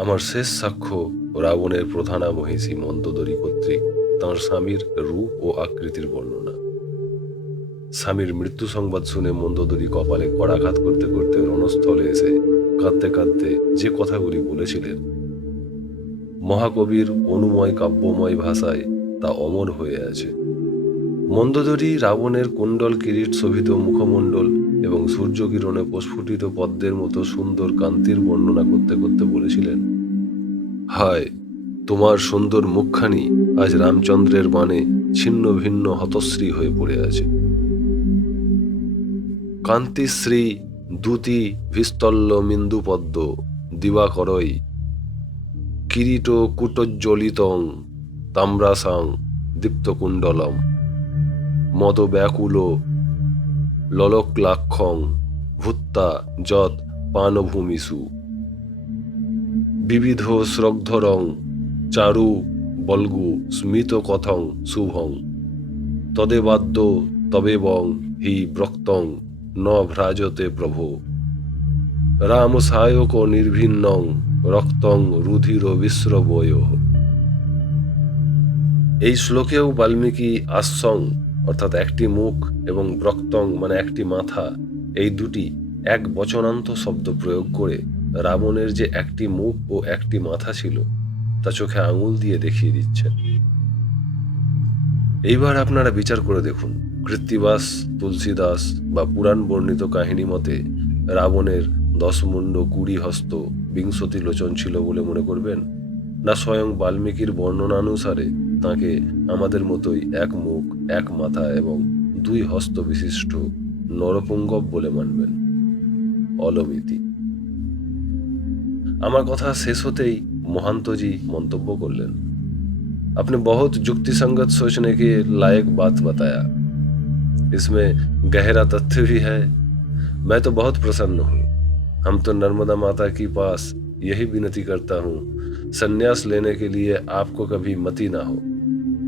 আমার শেষ সাক্ষ্য রাবণের প্রধানা মহিষী মন্দোদরী কর্তৃক তাঁর স্বামীর রূপ ও আকৃতির বর্ণনা। স্বামীর মৃত্যু সংবাদ শুনে মন্দোদরী কপালে করাঘাত করতে করতে রণস্থলে এসে কাঁদতে কাঁদতে যে কথাগুলি বলেছিলেন, মহাকবির অনুময় কাব্যময় ভাষায় তা অমর হয়ে আছে। মন্দোদরী রাবণের কুণ্ডল কিরীট শোভিত মুখমণ্ডল এবং সূর্যকিরণে প্রস্ফুটিত পদ্মের মতো সুন্দর কান্তির বর্ণনা করতে করতে বলেছিলেন, হায়, তোমার সুন্দর মুখখানি আজ রামচন্দ্রের বাণে ছিন্ন ভিন্ন হতশ্রী হয়ে পড়ে আছে। কান্তিশ্রী দ্যুতি ভিস্তল্য মিন্দু পদ্ম দিবাকরই কিরীট কুটোজ্জ্বলিতং তাম্রাসাং দীপ্তকুণ্ডলম মদ ব্যাকুল ললক্লাক্ষং ভূত্তা যৎ পানভূমিষু বিবিধ শ্রগ্ধরং চারু বল্গু স্মিত কথং শুভং তদেবাদ্য তবেবং হি ব্রক্তং ন ভ্রাজতে প্রভো রাম সায়ক নির্ভিন্নং রক্তং রুধির বিশ্রবয়। এই শ্লোকেও বাল্মীকি আস্যং অর্থাৎ একটি মুখ এবং ব্রক্তং মানে একটি মাথা, এই দুটি এক বচনান্ত শব্দ প্রয়োগ করে রাবণের যে একটি মুখ ও একটি মাথা ছিল তা চোখে আঙুল দিয়ে দেখিয়ে দিচ্ছেন। এইবার আপনারা বিচার করে দেখুন, কৃত্তিবাস, তুলসীদাস বা পুরাণ বর্ণিত কাহিনী মতে রাবণের 10 মুণ্ড 20 হস্ত 20 লোচন ছিল বলে মনে করবেন, না স্বয়ং বাল্মীকির বর্ণনানুসারে তাকে আমাদের মতোই এক মুখ, এক মাথা এবং 2 হস্ত বিশিষ্ট নরপুঙ্গব বলে মানবেন? অলমিতি। আমার কথা শেষ হতেই মহান্তজি মন্তব্য করলেন, आपने बहुत युक्ति संगत सोचने के लायक बात बताया, इसमें गहरा तथ्य भी है। मैं तो बहुत प्रसन्न हूँ। हम तो नर्मदा माता के पास यही विनती करता हूँ, संन्यास लेने के लिए आपको कभी मति ना हो।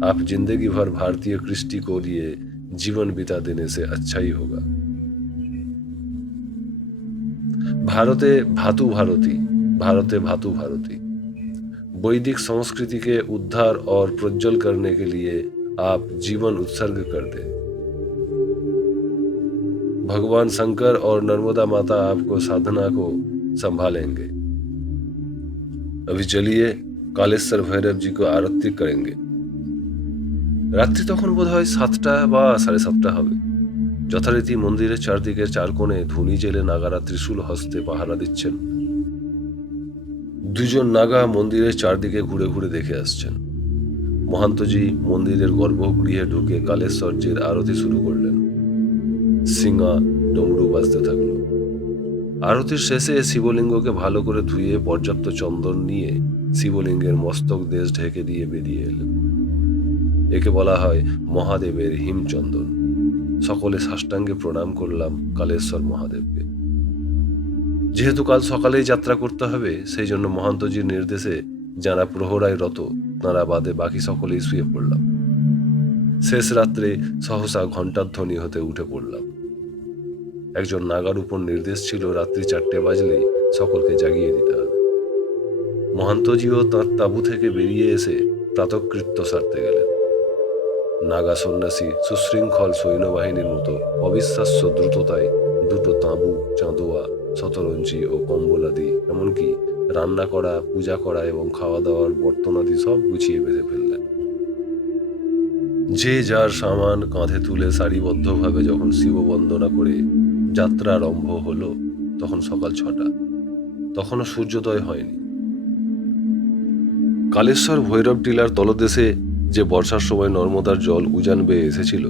आप जिंदगी भर भारतीय कृष्टि को लिए जीवन बिता देने से अच्छा ही होगा। भारते भातु भारती, भारते भातु भारती। वैदिक संस्कृति के उद्धार और प्रज्वल करने के लिए आप जीवन उत्सर्ग कर दें। भगवान शंकर और नर्मदा माता आपको साधना को संभालेंगे। अभी चलिए कालेश्वर भैरव जी को आरती करेंगे। রাত্রি তখন বোধ হয় 7টা বা 7:30 হবে। যথারীতি মন্দিরের চারদিকের চার কোণে ধুনি জেলে নাগারা ত্রিশূল হস্তে পাহারা দিচ্ছেন। 2 জন নাগা মন্দিরের চারদিকে ঘুরে ঘুরে দেখে আসছেন। মহান্তজি মন্দিরের গর্ভগৃহে ঢুকে কালেশ্বরজির আরতি শুরু করলেন। সিঙ্গা ডমরু বাজতে থাকলো। আরতির শেষে শিবলিঙ্গকে ভালো করে ধুয়ে পর্যাপ্ত চন্দন নিয়ে শিবলিঙ্গের মস্তক দেশ ঢেকে দিয়ে বেরিয়ে এলেন। একে বলা হয় মহাদেবের হিমচন্দন। সকলে সাষ্টাঙ্গে প্রণাম করলাম কালেশ্বর মহাদেবকে। যেহেতু কাল সকালেই যাত্রা করতে হবে, সেই জন্য মহান্তজির নির্দেশে যারা প্রহরায় রত তাঁরা বাদে বাকি সকলেই শুয়ে পড়লাম। শেষ রাত্রে সহসা ঘণ্টার ধ্বনি হতে উঠে পড়লাম। একজন নাগার উপর নির্দেশ ছিল রাত্রি 4টে বাজলেই সকলকে জাগিয়ে দিতে হবে। মহান্তজিও তাঁর তাঁবু থেকে বেরিয়ে এসে প্রাতকৃত্য সারতে গেলেন। নাগা সন্ন্যাসী সুশৃঙ্খল সৈন্যবাহিনীর মতো অবিশ্বাস্য দ্রুততায় 2টো তাঁবু, চাঁদোয়া, শতরঞ্জি ও কম্বলাদি, এমনকি রান্না করা, পূজা করা এবং খাওয়া দাওয়ার বর্তনাদি সব গুছিয়ে বেঁধে ফেললেন। যে যার সামান কাঁধে তুলে সারিবদ্ধভাবে যখন শিব বন্দনা করে যাত্রা আরম্ভ হলো, তখন সকাল 6টা। তখনও সূর্যোদয় হয়নি। কালেশ্বর ভৈরব টিলার তলদেশে যে বর্ষার সময় নর্মদার জল উজান বেয়ে এসেছিল,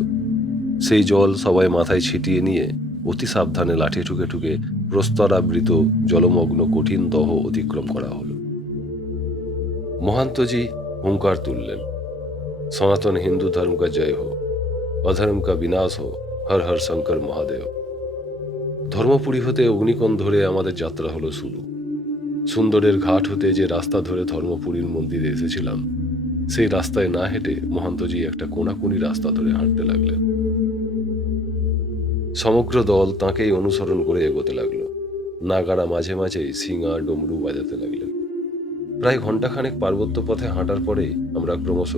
সেই জল সবাই মাথায় ছিটিয়ে নিয়ে অতি সাবধানে লাঠি ঠুকে ঠুকে প্রস্তরাবৃত জলমগ্ন কঠিন দহ অতিক্রম করা হলো। মহান্তজি হুঙ্কার তুললেন, সনাতন হিন্দু ধর্ম কা জয় হো, অধর্ম কা বিনাশ হো, হর হর শঙ্কর মহাদেব। ধর্মপুরী হতে অগ্নিকোণ ধরে আমাদের যাত্রা হলো শুরু। সুন্দরের ঘাট হতে যে রাস্তা ধরে ধর্মপুরীর মন্দিরে এসেছিলাম, সেই রাস্তায় না হেঁটে মহান্তজি একটা কোনাকুনি রাস্তা ধরে হাঁটতে লাগলেন। সমগ্র দল তাঁকেই অনুসরণ করে এগোতে লাগলো। নাগারা মাঝে মাঝেই সিঙ্গা ডমরু বাজাতে লাগলেন। প্রায় ঘন্টাখানেক পার্বত্য পথে হাঁটার পরেই আমরা ক্রমশ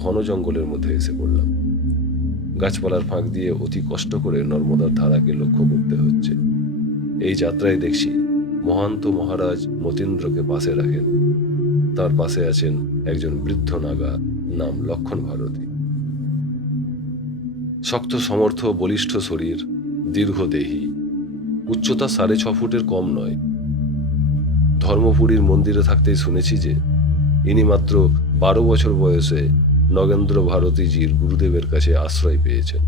ঘন জঙ্গলের মধ্যে এসে পড়লাম। গাছপালার ফাঁক দিয়ে অতি কষ্ট করে নর্মদার ধারাকে লক্ষ্য করতে হচ্ছে। এই যাত্রায় দেখছি মহান্ত মহারাজ মতীন্দ্রকে পাশে রাখেন। তার পাশে আছেন একজন বৃদ্ধ নাগা, নাম লক্ষণ ভারতী। শক্ত সমর্থ বলিষ্ঠ শরীর, দীর্ঘদেহী, উচ্চতা 6.5 ফুটের কম নয়। ধর্মপুরীর মন্দিরে থাকতেই শুনেছি যে ইনি মাত্র 12 বছর বয়সে নগেন্দ্র ভারতীজির গুরুদেবের কাছে আশ্রয় পেয়েছেন।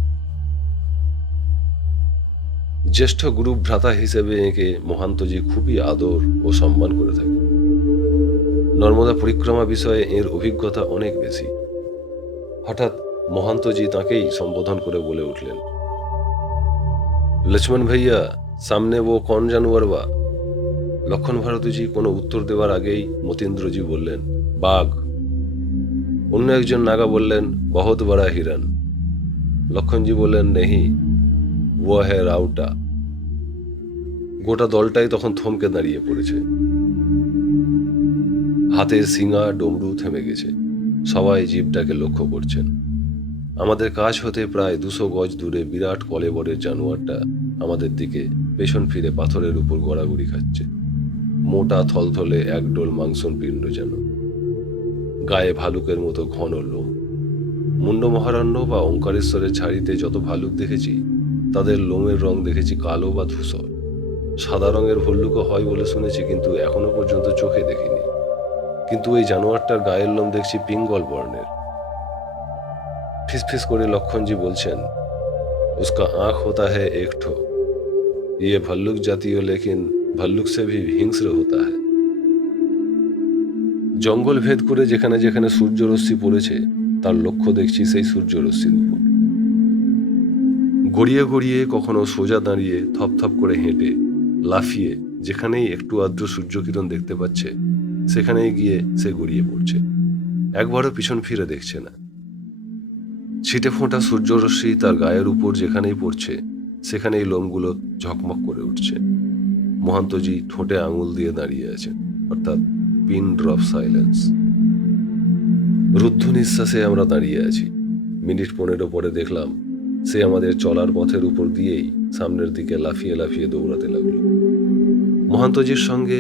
জ্যেষ্ঠ গুরু ভ্রাতা হিসেবে একে মহান্তজি খুবই আদর ও সম্মান করে থাকেন। নর্মদা পরিক্রমা বিষয়ে এর অভিজ্ঞতা অনেক বেশি। হঠাৎ মহান্তজি তাঁকেই সম্বোধন করে বলে উঠলেন, লক্ষ্মণ ভাইয়া, সামনে ও কোন জানুয়ার বা? লক্ষণ ভারতীজি কোনো উত্তর দেওয়ার আগেই মতীন্দ্রজি বললেন, বাঘ। অন্য একজন নাগা বললেন, বহুত বড়া হিরণ। লক্ষণজি বললেন, নেহি, ও হ্যাঁ রাউটা। গোটা দলটাই তখন থমকে দাঁড়িয়ে পড়েছে। হাতের শিঙা ডমরু থেমে গেছে। সবাই জীবটাকে লক্ষ্য করছেন। আমাদের কাছ হতে প্রায় 200 গজ দূরে বিরাট কলেবরের জানোয়ারটা আমাদের দিকে পেছন ফিরে পাথরের উপর গড়াগড়ি খাচ্ছে। মোটা থলথলে একডোল মাংসন পিণ্ড যেন, গায়ে ভালুকের মতো ঘন লোম। মুন্ড মহারণ্য বা ওঙ্কারেশ্বরের ঝাড়িতে যত ভালুক দেখেছি, তাদের লোমের রং দেখেছি কালো বা ধূসর। সাদা রঙের ভল্লুকও হয় বলে শুনেছি, কিন্তু এখনো পর্যন্ত চোখে দেখিনি। কিন্তু এই জানোয়ারটার গায়ের লোম দেখছি পিঙ্গল বর্ণের। ফিসফিস করে লক্ষণজি বলছেন, उसका आंख होता है एक ठो, ये भल्लुक जातीय लेकिन भल्लुक से भी हिंस्र होता है। জঙ্গল ভেদ করে যেখানে যেখানে সূর্যরশ্মি পড়েছে, তার লক্ষ্য দেখছি সেই সূর্যরশ্মির উপর। গড়িয়ে গড়িয়ে, কখনো সোজা দাঁড়িয়ে, থপথপ করে হেঁটে, লাফিয়ে যেখানেই একটু আদ্র সূর্যকিরণ দেখতে পাচ্ছে, সেখানেই গিয়ে সে গড়িয়ে পড়ছে। একবারও পিছন ফিরে দেখছে না। ছিটে ফোঁটা সূর্যরশ্মি তার গায়ের উপর যেখানেই পড়ছে, সেখানেই লোমগুলো ঝকমক করে উঠছে। মহান্তজি ঠোঁটে আঙুল দিয়ে দাঁড়িয়ে আছেন, অর্থাৎ পিন ড্রপ সাইলেন্স। রুদ্ধ নিঃশ্বাসে আমরা দাঁড়িয়ে আছি। মিনিট 15 পরে দেখলাম সে আমাদের চলার পথের উপর দিয়েই সামনের দিকে লাফিয়ে লাফিয়ে দৌড়াতে লাগলো। মহান্তজির সঙ্গে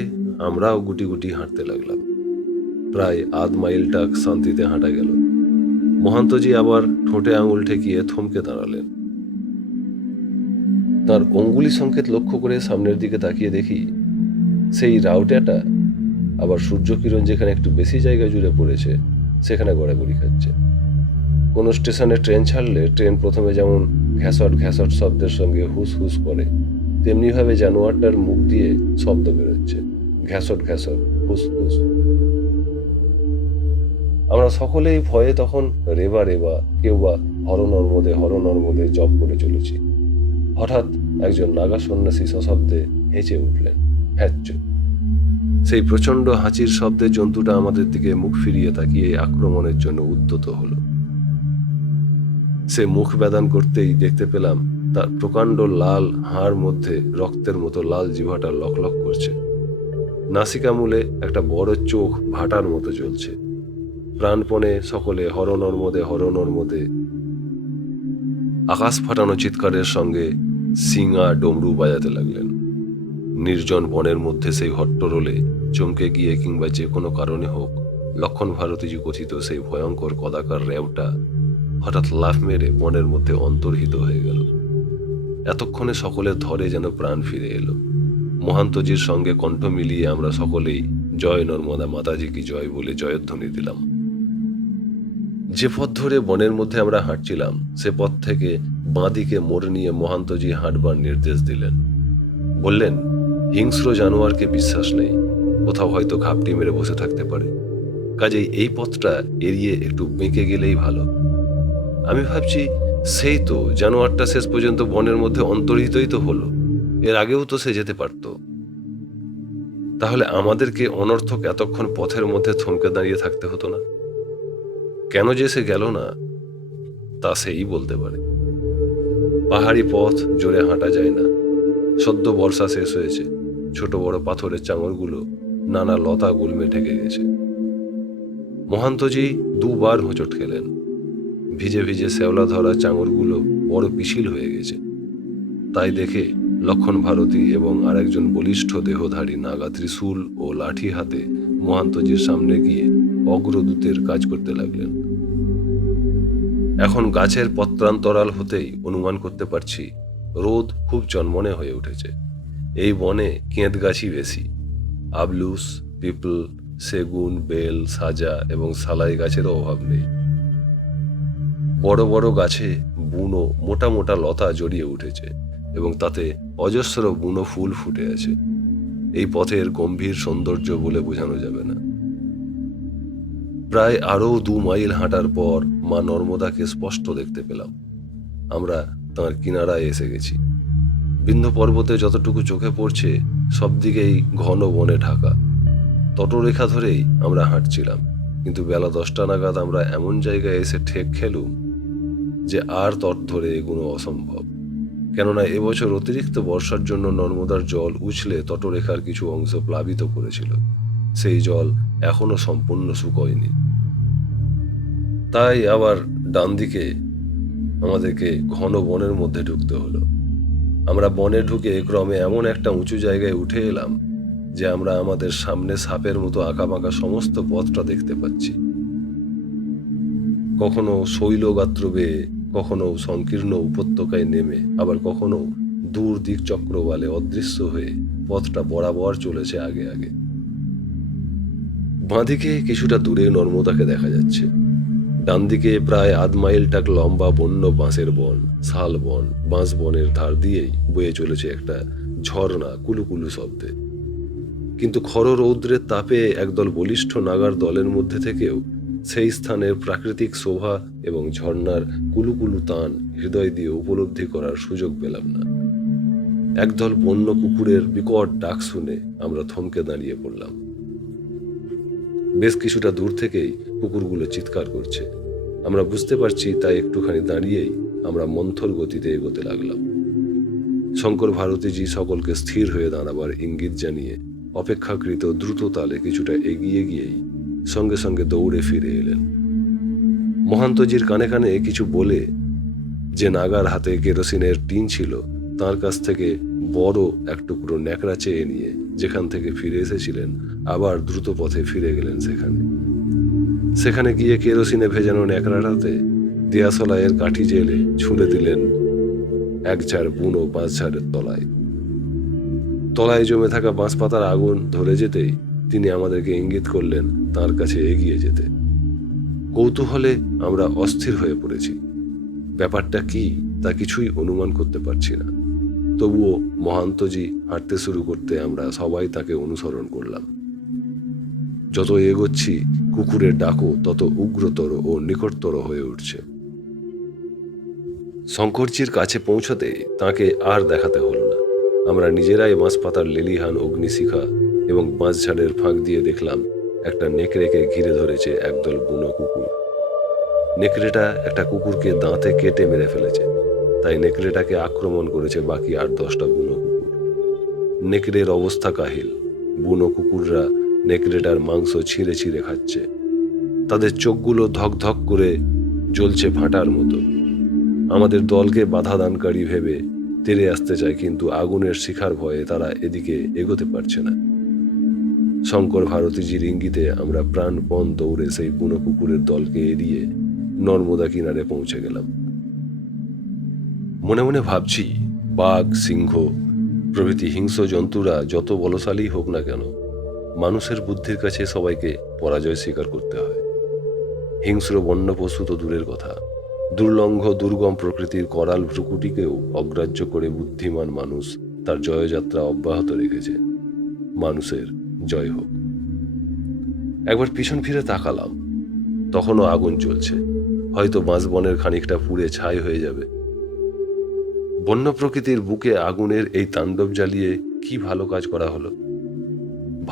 আমরাও গুটি গুটি হাঁটতে লাগলাম। প্রায় আধ মাইলটা শান্তিতে হাঁটা গেল। মহান্তজি আবার ঠোঁটে আঙুল ঠেকিয়ে থমকে দাঁড়ালেন। তার অঙ্গুলি সংকেত লক্ষ্য করে সামনের দিকে তাকিয়ে দেখি সেই রাউটাটা আবার সূর্যকিরণ যেখানে একটু বেশি জায়গা জুড়ে পড়েছে, সেখানে গড়াগড়ি খাচ্ছে। কোনো স্টেশনে ট্রেন ছাড়লে ট্রেন প্রথমে যেমন ঘ্যাসট ঘ্যাসট শব্দের সঙ্গে হুস হুস করে, তেমনিভাবে জানোয়ারটার মুখ দিয়ে শব্দ বেরোচ্ছে, ঘ্যাসট ঘ্যাসট, হুস হুস। আমরা সকলেই ভয়ে তখন রেবা রেবা, কেউ বা হরনর্মদে জপ করে চলেছি। হঠাৎ একজন নাগা সন্ন্যাসী সশব্দে হেঁচে উঠলেন, হ্যাচ্চ। সেই প্রচণ্ড হাঁচির শব্দে জন্তুটা আমাদের দিকে মুখ ফিরিয়ে তাকিয়ে আক্রমণের জন্য উদ্যত হলো। সে মুখ বেদান করতেই দেখতে পেলাম তার প্রকাণ্ড লাল হাড় মধ্যে রক্তের মতো লাল জিভাটা লকলক করছে। নাসিকা মূলে একটা বড় চোখ ভাটার মতো জ্বলছে। প্রাণপণে সকলে হরনর্মদে আকাশ ফাটানো চিৎকারের সঙ্গে শিঙা ডমরু বাজাতে লাগলেন। নির্জন বনের মধ্যে সেই হট্টরোলে চমকে গিয়ে কিংবা যে কোনো কারণে হোক, লক্ষণ ভারতীজি কথিত সেই ভয়ঙ্কর কদাকার র্যাবটা হঠাৎ লাফ মেরে বনের মধ্যে অন্তর্হিত হয়ে গেল। এতক্ষণে সকলের ধরে যেন প্রাণ ফিরে এলো। মহান্তজির সঙ্গে কণ্ঠ মিলিয়ে আমরা সকলেই জয় নর্মদা মাতাজি কি জয় বলে জয়ধ্বনি দিলাম। যে পথ ধরে বনের মধ্যে আমরা হাঁটছিলাম, সে পথ থেকে বাঁদিকে মোড় নিয়ে মহান্তজি হাঁটবার নির্দেশ দিলেন। বললেন, হিংস্র জানোয়ারকে বিশ্বাস নেই, কোথাও হয়তো ঘাপটি মেরে বসে থাকতে পারে, কাজেই এই পথটা এড়িয়ে একটু বেঁকে গেলেই ভালো। আমি ভাবছি, সেই তো জানোয়ারটা শেষ পর্যন্ত বনের মধ্যে অন্তর্হিতই তো হলো, এর আগেও তো সে যেতে পারত। তাহলে আমাদেরকে অনর্থক এতক্ষণ পথের মধ্যে থমকে দাঁড়িয়ে থাকতে হতো না। কেন যে সে গেল না, তা সেই বলতে পারে। পাহাড়ি পথ জোরে হাঁটা যায় না। সদ্য বর্ষা শেষ হয়েছে, ছোট বড় পাথরের চাঙড়গুলো নানা লতা গুল্মে ঢেকে গেছে। মহান্তজি দুবার হোঁচট খেলেন। ভিজে ভিজে শ্যাওলা ধরা চাঙড়গুলো বড় পিছিল হয়ে গেছে। তাই দেখে লক্ষণ ভারতী এবং আরেকজন বলিষ্ঠ দেহধারী নাগা ত্রিশূল ও লাঠি হাতে মহান্তজির সামনে গিয়ে অগ্রদূতের কাজ করতে লাগলেন। এখন গাছের পত্রান্তরাল হতেই অনুমান করতে পারছি রোদ খুব জন্মনে হয়ে উঠেছে। এই বনে কেঁদ গাছই বেশি। আবলুস, পিপল, সেগুন, বেল, সাজা এবং সালাই গাছেরও অভাব নেই। বড় বড় গাছে বুনো মোটা মোটা লতা জড়িয়ে উঠেছে এবং তাতে অজস্র বুনো ফুল ফুটে আছে। এই পথের গম্ভীর সৌন্দর্য বলে বোঝানো যাবে না। প্রায় আরও 2 মাইল হাঁটার পর মা নর্মদাকে স্পষ্ট দেখতে পেলাম। আমরা তাঁর কিনারায় এসে গেছি। বিন্ধ্য পর্বতে যতটুকু চোখে পড়ছে সব দিকেই ঘন বনে ঢাকা। তটরেখা ধরেই আমরা হাঁটছিলাম, কিন্তু বেলা 10টা নাগাদ আমরা এমন জায়গায় এসে ঠেক খেলুম যে আর তট ধরে এগুলো অসম্ভব। কেননা এবছর অতিরিক্ত বর্ষার জন্য নর্মদার জল উছলে তটরেখার কিছু অংশ প্লাবিত করেছিল। সেই জল এখনো সম্পূর্ণ শুকোয়নি। তাই আবার ডান দিকে আমাদেরকে ঘন বনের মধ্যে ঢুকতে হলো। আমরা বনে ঢুকে ক্রমে এমন একটা উঁচু জায়গায় উঠে এলাম যে আমরা আমাদের সামনে সাপের মতো আঁকাবাঁকা সমস্ত পথটা দেখতে পাচ্ছি। কখনো শৈলগাত্র বেয়ে, কখনো সংকীর্ণ উপত্যকায় নেমে, আবার কখনো দূর দিক চক্রবালে অদৃশ্য হয়ে পথটা বরাবর চলেছে আগে আগে। বাঁদিকে কিছুটা দূরে নর্মদাকে দেখা যাচ্ছে। ডান দিকে প্রায় 1/2 মাইল টাক লম্বা বন্য বাঁশের বন, শাল বন, বাঁশ বনের ধার দিয়েই বয়ে চলেছে একটা ঝর্ণা কুলুকুলু শব্দে। কিন্তু খর রৌদ্রের তাপে একদল বলিষ্ঠ নাগার দলের মধ্যে থেকেও সেই স্থানের প্রাকৃতিক শোভা এবং ঝর্ণার কুলুকুলু তান হৃদয় দিয়ে উপলব্ধি করার সুযোগ পেলাম না। একদল বন্য কুকুরের বিকট ডাক শুনে আমরা থমকে দাঁড়িয়ে পড়লাম। বেশ কিছুটা দূর থেকেই কুকুরগুলো চিৎকার করছে। আমরা বুঝতে পারছি, তাই একটুখানি দাঁড়িয়েই আমরা মন্থর গতিতে এগোতে লাগলাম। শঙ্কর ভারতীজি সকলকে স্থির হয়ে দাঁড়াবার ইঙ্গিত জানিয়ে অপেক্ষাকৃত দ্রুত তালে কিছুটা এগিয়ে গিয়েই সঙ্গে সঙ্গে দৌড়ে ফিরে এলেন। মহান্তজির কানে কানে কিছু বলে যে নাগার হাতে কেরোসিনের টিন ছিল তার কাছ থেকে বড় এক টুকরো ন্যাকড়া চেয়ে নিয়ে যেখান থেকে ফিরে এসেছিলেন আবার দ্রুত পথে ফিরে গেলেন সেখানে গিয়ে কেরোসিনে ভেজানো ন্যাকড়াটাতে দিয়াশলাইয়ের কাঠি জেলে ছুঁড়ে দিলেন এক ঝাড় বুনো বাঁশ ঝাড়ের তলায় জমে থাকা বাঁশ পাতার আগুন ধরে যেতেই তিনি আমাদেরকে ইঙ্গিত করলেন তার কাছে এগিয়ে যেতে। কৌতূহলে আমরা অস্থির হয়ে পড়েছি। ব্যাপারটা কি তা কিছুই অনুমান করতে পারছি না। তবুও মহান্তজি হাঁটতে শুরু করতে আমরা সবাই তাকে অনুসরণ করলাম। যত এগোচ্ছি কুকুরের ডাকও তত উগ্রতর ও নিকটতর হয়ে উঠছে। শঙ্করজির কাছে পৌঁছতে তাকে আর দেখাতে হল না। আমরা নিজেরাই বাঁশ পাতার লেলিহান অগ্নিশিখা এবং বাঁশঝাড়ের ফাঁক দিয়ে দেখলাম একটা নেকড়েকে ঘিরে ধরেছে একদল বুনো কুকুর। নেকড়েটা একটা কুকুরকে দাঁতে কেটে মেরে ফেলেছে, তাই নেকড়েটাকে আক্রমণ করেছে বাকি 8-10টা বুনো কুকুর। নেকড়ের অবস্থা কাহিল। বুনো কুকুররা নেকড়েটার মাংস ছিঁড়ে ছিঁড়ে খাচ্ছে। তাদের চোখগুলো ধক ধক করে জ্বলছে ভাঁটার মতো। আমাদের দলকে বাধা দানকারী ভেবে তেড়ে আসতে চায়, কিন্তু আগুনের শিখার ভয়ে তারা এদিকে এগোতে পারছে না। শঙ্কর ভারতীজির ইঙ্গিতে আমরা প্রাণপণ দৌড়ে সেই বুনো কুকুরের দলকে এড়িয়ে নর্মদা কিনারে পৌঁছে গেলাম। মনে মনে ভাবছি, বাঘ, সিংহ প্রভৃতি হিংস্র জন্তুরা যত বলশালী হোক না কেন, মানুষের বুদ্ধির কাছে সবাইকে পরাজয় স্বীকার করতে হয়। হিংস্র বন্য পশু তো দূরের কথা, দুর্লঙ্ঘ দুর্গম প্রকৃতির করাল ভ্রুকুটিকেও অগ্রাহ্য করে বুদ্ধিমান মানুষ তার জয়যাত্রা অব্যাহত রেখেছে। মানুষের জয় হোক। একবার পিছন ফিরে তাকালাম, তখনও আগুন চলছে। হয়তো বাঁশবনের খানিকটা পুড়ে ছাই হয়ে যাবে। বন্য প্রকৃতির বুকে আগুনের এই তাণ্ডব জ্বালিয়ে কি ভালো কাজ করা হলো?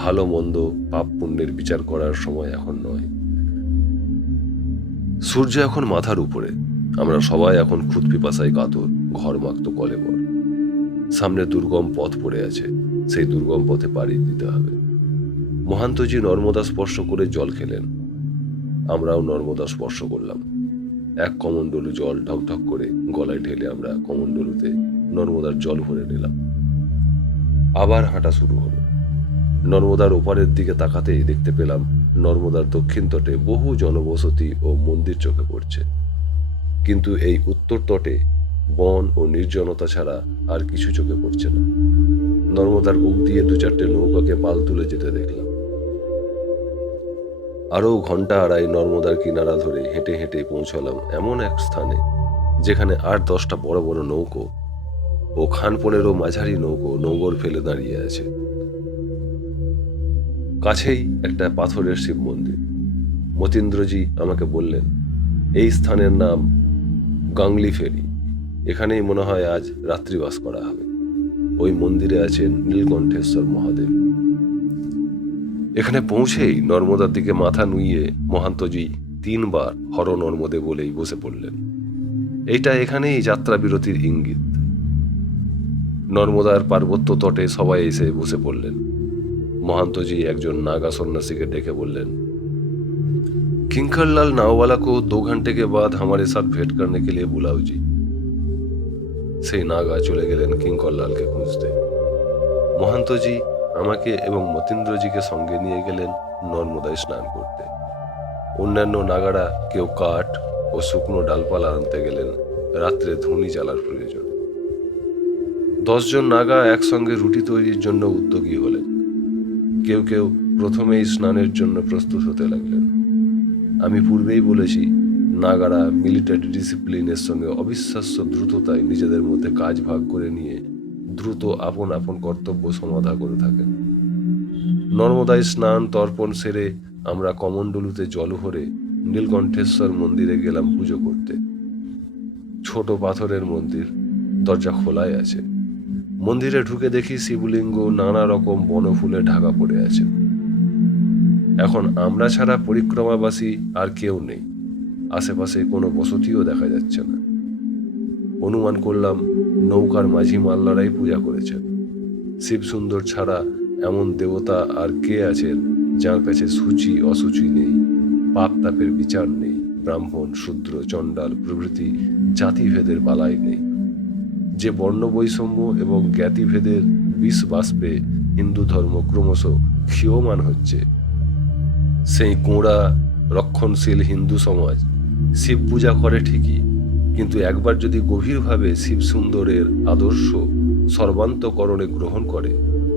ভালো মন্দ পাপ পুণ্যের বিচার করার সময় এখন নয়। সূর্য এখন মাথার উপরে। আমরা সবাই এখন খুদ পিপাসায় কাতর, ঘরমাক্ত কলেবর। সামনে দুর্গম পথ পড়ে আছে, সেই দুর্গম পথে পাড়ি দিতে হবে। মহান্তজি নর্মদা স্পর্শ করে জল খেলেন। আমরাও নর্মদা স্পর্শ করলাম। এক কমণ্ডলু জল ঢকঢক করে গলায় ঢেলে আমরা কমণ্ডলুতে নর্মদার জল ভরে নিলাম। আবার হাঁটা শুরু হলো। নর্মদার ওপারের দিকে তাকাতেই দেখতে পেলাম নর্মদার দক্ষিণ তটে বহু জনবসতি ও মন্দির চোখে পড়ছে, কিন্তু এই উত্তর তটে বন ও নির্জনতা ছাড়া আর কিছু চোখে পড়ছে না। নর্মদার বুক দিয়ে 2-4টে নৌকাকে পাল তুলে যেতে দেখলাম। আরও ঘন্টা আড়াই নর্মদার কিনারা ধরে হেঁটে হেঁটে পৌঁছলাম এমন এক স্থানে যেখানে 8-10টা বড় বড় নৌকো ও 15 মাঝারি নৌকো নোঙর ফেলে দাঁড়িয়ে আছে। কাছেই একটা পাথরের শিব মন্দির। মতীন্দ্রজি আমাকে বললেন, এই স্থানের নাম গাংলি ফেরি। এখানেই মনে হয় আজ রাত্রিবাস করা হবে। ওই মন্দিরে আছেন নীলকণ্ঠেশ্বর মহাদেব। এখানে পৌঁছেই নর্মদার দিকে মাথা নুইয়ে মহান্তজি 3 বার হর নর্মদে বলেই বসে পড়লেন। এইটা এখানেই যাত্রা বিরতির ইঙ্গিত। নর্মদার পার্বত্য তটে সবাই এসে বসে পড়লেন। মহান্তজি একজন নাগা सन्यासी ডেকে বললেন, किंकरलाल नाववाला को 2 घंटे के बाद हमारे साथ भेंट करने के लिए बुलाओ जी। সেই নাগা চলে গেলেন কিঙ্করলালকে খুঁজতে। মহান্তজি আমাকে এবং মতীন্দ্রজিকে সঙ্গে নিয়ে গেলেন নর্মদায় স্নান করতে। অন্যান্য নাগারা কেউ কাঠ ও শুকনো ডালপালা আনতে গেলেন রাত্রে ধুনি জ্বালার প্রয়োজন। 10 জন নাগা একসঙ্গে রুটি তৈরির জন্য উদ্যোগী হলেন। কেউ কেউ প্রথমেই স্নানের জন্য প্রস্তুত হতে লাগলেন। আমি পূর্বেই বলেছি, নাগারা মিলিটারি ডিসিপ্লিনের সঙ্গে অবিশ্বাস্য দ্রুততায় নিজেদের মধ্যে কাজ ভাগ করে নিয়ে দ্রুত আপন আপন কর্তব্য সমাধা করে থাকেন। নর্মদায় স্নান তর্পণ সেরে আমরা কমণ্ডলুতে জল ভরে নীলকণ্ঠেশ্বর মন্দিরে গেলাম পুজো করতে। ছোট পাথরের মন্দির, দরজা খোলাই আছে। মন্দিরে ঢুকে দেখি শিবলিঙ্গ নানা রকম বনফুলে ঢাকা পড়ে আছে। এখন আমরা ছাড়া পরিক্রমাবাসী আর কেউ নেই। আশেপাশে কোনো বসতিও দেখা যাচ্ছে না। অনুমান করলাম নৌকার মাঝি মাল্লারাই পূজা করেছেন। শিবসুন্দর ছাড়া এমন দেবতা আর কে আছেন যার কাছে সূচি অসুচি নেই, পাপ তাপের বিচার নেই, ব্রাহ্মণ শূদ্র চণ্ডাল প্রভৃতি জাতিভেদের বালাই নেই। যে বর্ণ বৈষম্য এবং জ্ঞাতিভেদের বিষ বাষ্পে হিন্দু ধর্ম ক্রমশ ক্ষীয়মান হচ্ছে, সেই গোঁড়া রক্ষণশীল হিন্দু সমাজ শিব পূজা করে ঠিকই, কিন্তু একবার যদি গভীরভাবে শিবসুন্দরের আদর্শ সর্বান্তকরণে গ্রহণ করে,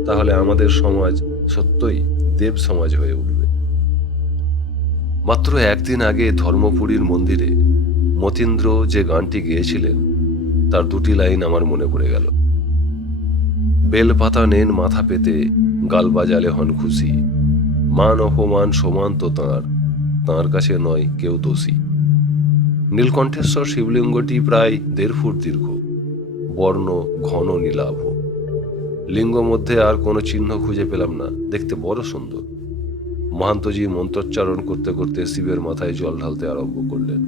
তাহলে আমাদের সমাজ সত্যই দেব সমাজ হয়ে উঠবে। মাত্র একদিন আগে ধর্মপুরীর মন্দিরে মতীন্দ্র যে গানটি গেয়েছিলেন তার 2টি লাইন আমার মনে পড়ে গেল। বেলপাতা নেন মাথা পেতে, গাল বাজালে হন খুশি, মান অপমান সমান তো তাঁর কাছে নয় কেউ দোষী। নীলকণ্ঠেশ্বর শিবলিঙ্গটি প্রায় 1.5 ফুট দীর্ঘ, বর্ণ ঘন নীলাভ। লিঙ্গ মধ্যে আর কোনো চিহ্ন খুঁজে পেলাম না, দেখতে বড় সুন্দর। মহান্তজি মন্ত্রোচ্চারণ করতে করতে শিবের মাথায় জল ঢালতে আরম্ভ করলেন।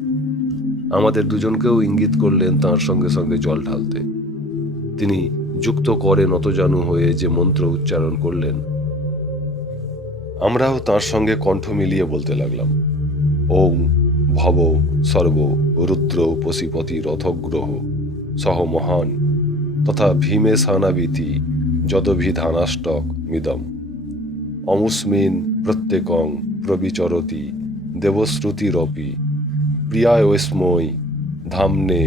আমাদের দুজনকেও ইঙ্গিত করলেন তাঁর সঙ্গে সঙ্গে জল ঢালতে। তিনি যুক্ত করে নতজানু হয়ে যে মন্ত্র উচ্চারণ করলেন, আমরাও তাঁর সঙ্গে কণ্ঠ মিলিয়ে বলতে লাগলাম, ওং ভব সর্ব রুদ্র পশিপতি রথগ্রহ সহ মহান তথা ভীমে সানাবিতি যদভিধানাষ্টক মিদম অমুস্মিন প্রত্যেকং প্রবিচরতি দেবশ্রুতিরপি প্রিয়ায়স্মৈ ধামনে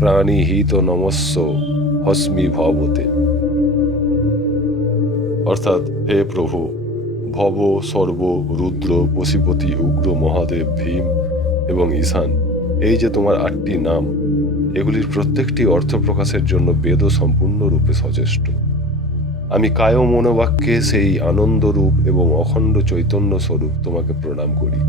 প্রাণীহিত নমস্য হস্মি ভবতে। অর্থাৎ, হে প্রভু, ভব সর্ব রুদ্র পশুপতি উগ্র মহাদেব ভীম এবং ঈশান, এই যে তোমার 8টি নাম, এগুলির প্রত্যেকটি অর্থ প্রকাশের জন্য বেদ সম্পূর্ণরূপে সচেষ্ট। আমি কায় মনোবাক্যে সেই আনন্দরূপ এবং অখণ্ড চৈতন্য স্বরূপ তোমাকে প্রণাম করি।